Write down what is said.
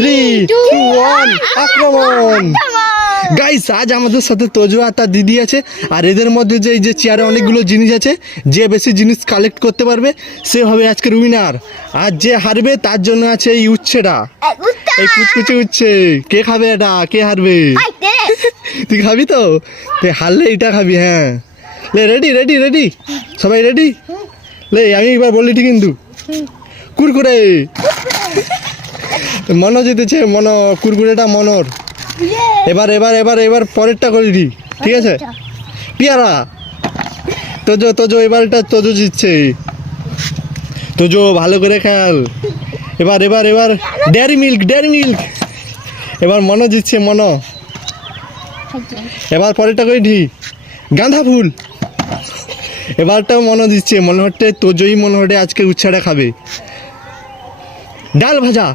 3, 2, 1 আক্রমণ। গাইস আজ আমাদের সাথে তোজো আর তার দিদি আছে, আর এদের মধ্যে যে এই যে চেয়ারে অনেকগুলো জিনিস আছে, যে বেশি জিনিস কালেক্ট করতে পারবে সে হবে আজকের উইনার। আর যে হারবে তার জন্য আছে এই উচ্ছেটা, এই কুচকুচে উচ্ছে। কে খাবে এটা? কে হারবে? তুই খাবি তো? তুই হারলে এটা খাবি। হ্যাঁ লে, রেডি রেডি রেডি, সবাই রেডি? লে আমি এবার বলি ঠিক কিন্তু কুরকুরে মনো জিতেছে, মনো কুরকুরেটা মনোর। এবার এবার এবার এবার পরেরটা করে দি, ঠিক আছে? পিয়ারা তোজো, তোজো এবারটা তোজো জিতছে। তোজো ভালো করে খেল। এবার এবার এবার ডেয়ারি মিল্ক, ডেয়ারি মিল্ক। এবার মনো জিতছে, মনো। এবার পরেরটা করে দি গাঁদা ফুল। এবারটাও মনো দিচ্ছে, মনে হচ্ছে তোজোই মনে হচ্ছে আজকে উচ্ছেটা খাবে। ডাল ভাজা।